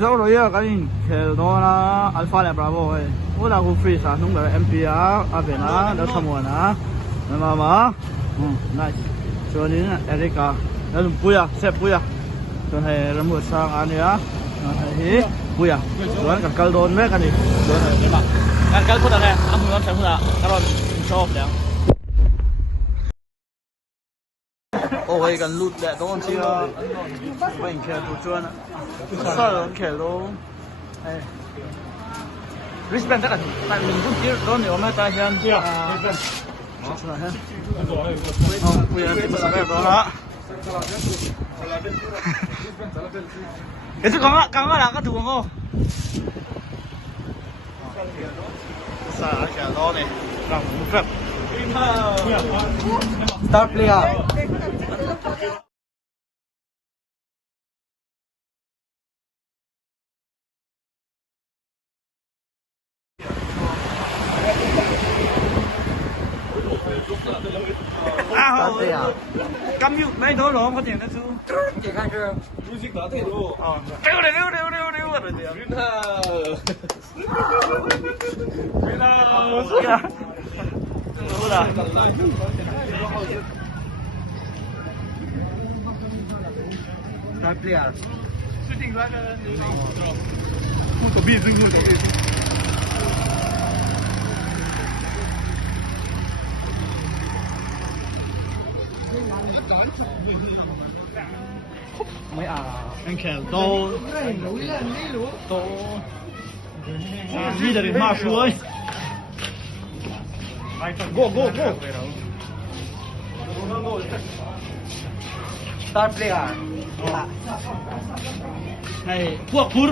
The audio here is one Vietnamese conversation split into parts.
dẫu rồi á cái khéo đó là alpha là bravo ấy ủa là khu free sao không phải MP á về nó đỡ tham quan á mà nice cho nên Erica nó dùng puya xếp puya cho thầy làm một sang anh nhá thầy puya rồi cả cal đồn mấy cái này rồi thầy mà ăn cal phút này ăn mười ăn sáng phút à các bạn chop đấy ôi gần lụt đấy đó chị mình khéo tụi chuan sao rồi khéo đâu wristband chắc là tại mình cũng chỉ có nhiều mấy tay chân bây giờ cái bật đó hả cái có là các thủ không sao cái đó này làm một phép start player cắm mute mấy thôi rồi không có tiền nữa chú chỉ khai trương music đó thì luôn kêu này lưu rồi thì mấy anh khéo to đi là đến ma suối go start player này phước bur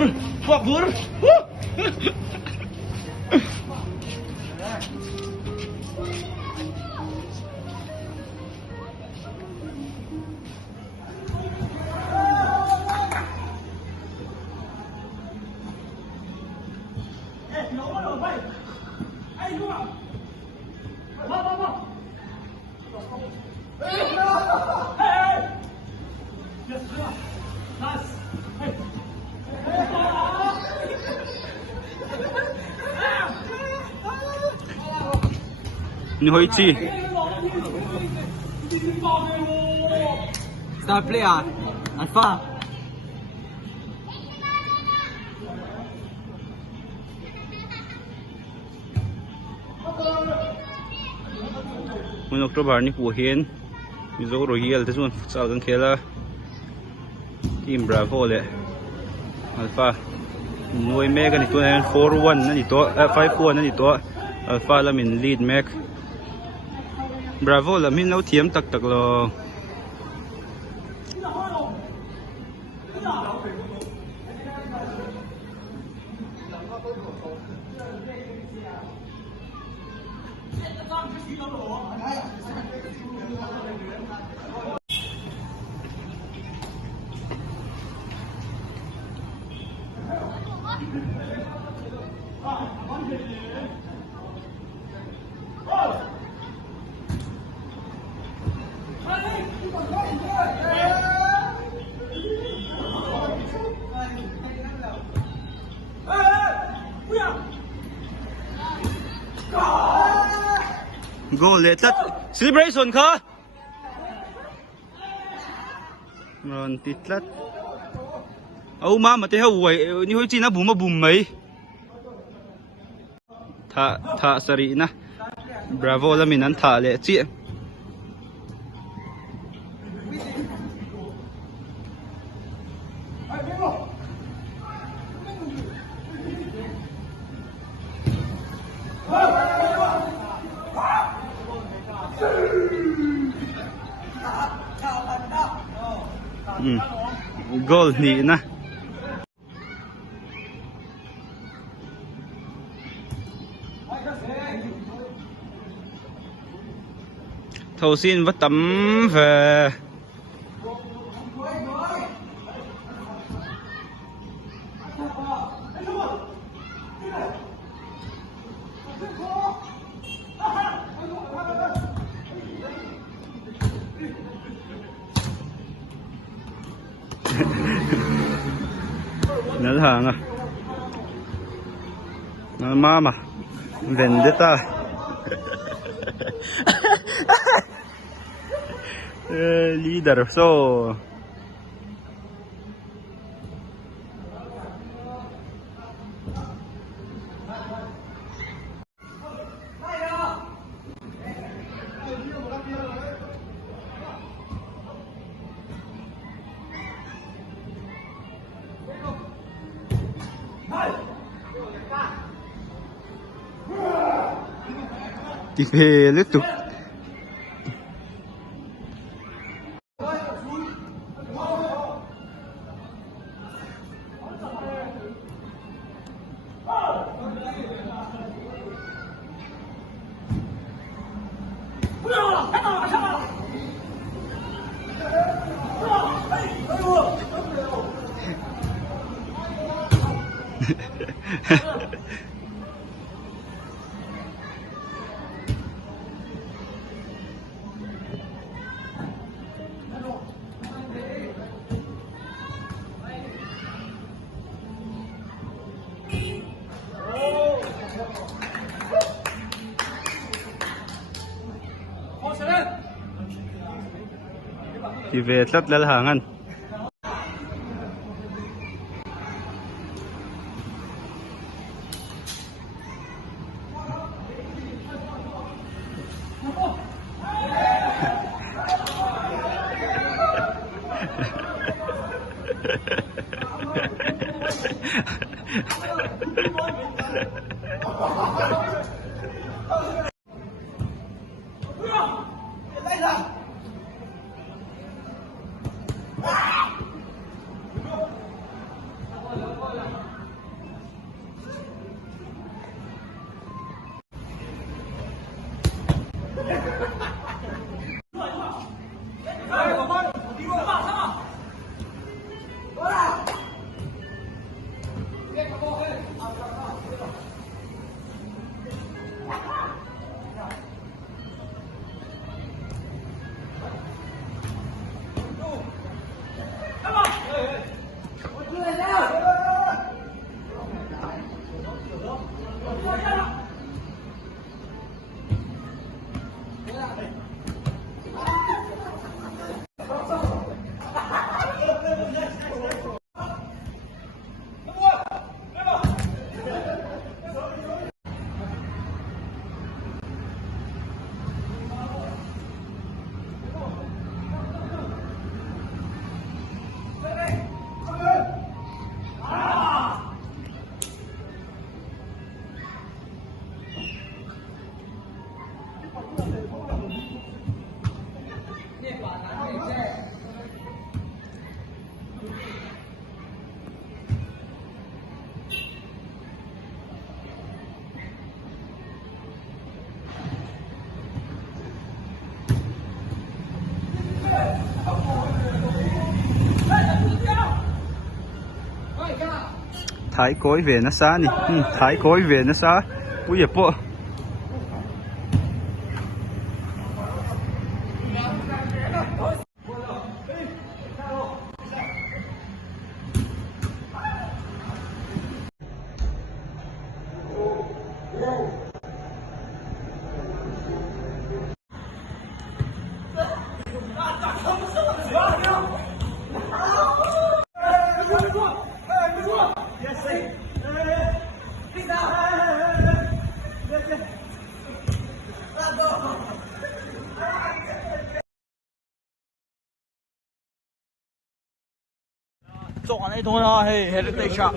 Nhoi chi star player alpha mình October ni của hiền zo royal thế luôn sao gan khela team bravo le alpha nuôi mega ni tuan 4-1 na ni to 5-1 na ni to alpha la min lead mac bravo là min lâu thiếm tắc lo goal lệ tất celebration khá rồi tít lát âu mà thế hậu vậy như hồi chi nó bùm mà bùm mấy thả sari na bravo là mình ăn thả lệ chị goal ni na thầu xin vắt tấm về Nel hanga. Mama. Vendetta. Leader. So. Thì về liên tục. Thì về rất là hàng ăn. Thái cối về nó xa nè, thái cối về nó xa, ui dẹp bộ. Chọn này thôi à, heritage shop,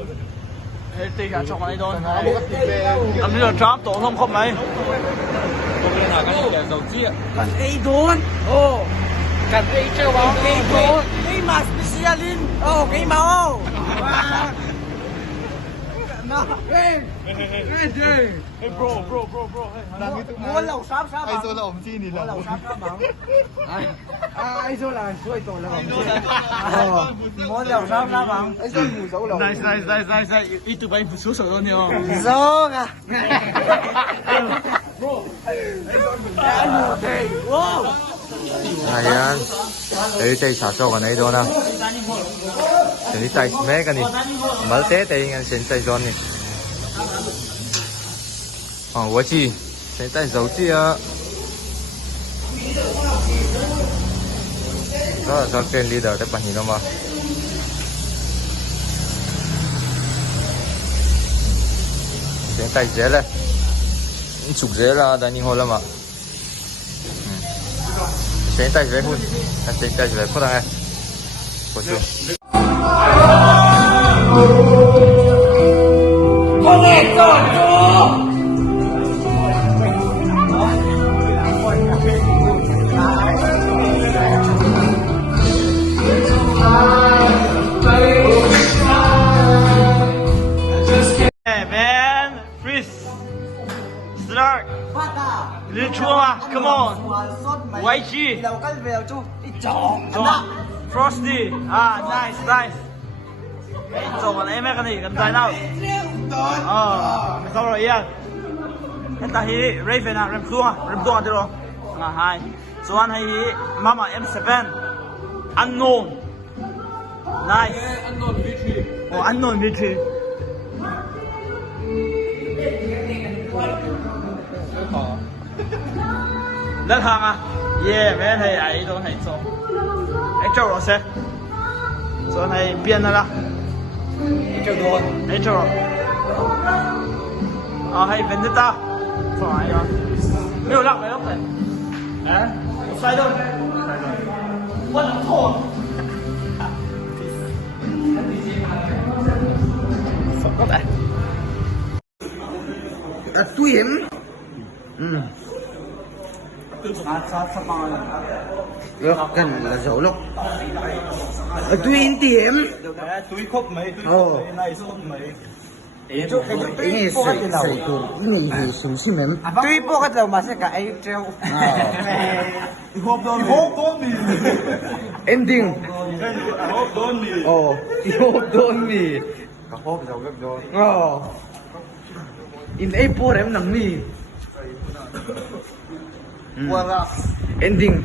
heritage chọn này thôi. Làm gì là trap tổ thông không mày? Tôi là cái gì đầu tiên. Cần A đốn. Ồ. Cần A chơi vào A đốn. A mà specialin. Ồ cái máu. Nó. Hey bro. Muốn lẩu sáp sáp. Ai số là ông chi này là lẩu sáp sáp bằng. Ai số là suy tổ là Muốn lẩu sáp sáp bằng. ai số mù số là Nice. Ít tụi bay số số luôn nhau. số à Bro. Wow. Ayan. Dari tayo sasok na ito na. Dari tayo smeka ni. Malte tayo nga sen tayo zon ni. Oh, wachi. Sen tayo zauchi ya. Đó là kênh leader để bạn nhìn nó mà cái tay dễ lên chụp dễ là đã nhìn hồ lắm mà cái tay dễ hơn cái tay dễ phút này có chưa Man, freeze. Start. Lên chua mà, come on. YG. Đầu cái vèo chú ít tròn. Frosty. Nice, nice. Hey, trộn em cái này gần tay nào. Xong rồi Ian. Hiện tại thì Raven à, Rem tua đi rồi. Hai. Chuan hay Mama M7. Unknown. Nice. Unknown victory. Unknown victory. Đất hàng à? Yeah, mấy thầy ấy都係做 ，H rồi sẽ, rồi này biến ra, H rồi, H rồi, hay Vendetta, phải rồi,没有浪没有粉，摔到，我的头，什麼嚟？Tôi hiểm. Được, gần là dấu lúc. Tôi in tiệm. Túi khóc mấy, này số mấy. Ini ini sumsum em. Tôi po ka daw masa ka ay treo. Hope don't be. Ending. Hope don't be. Oh, hope don't be. cả hộp dầu gấp rồi Oh. In A4 em nang ni. Ending.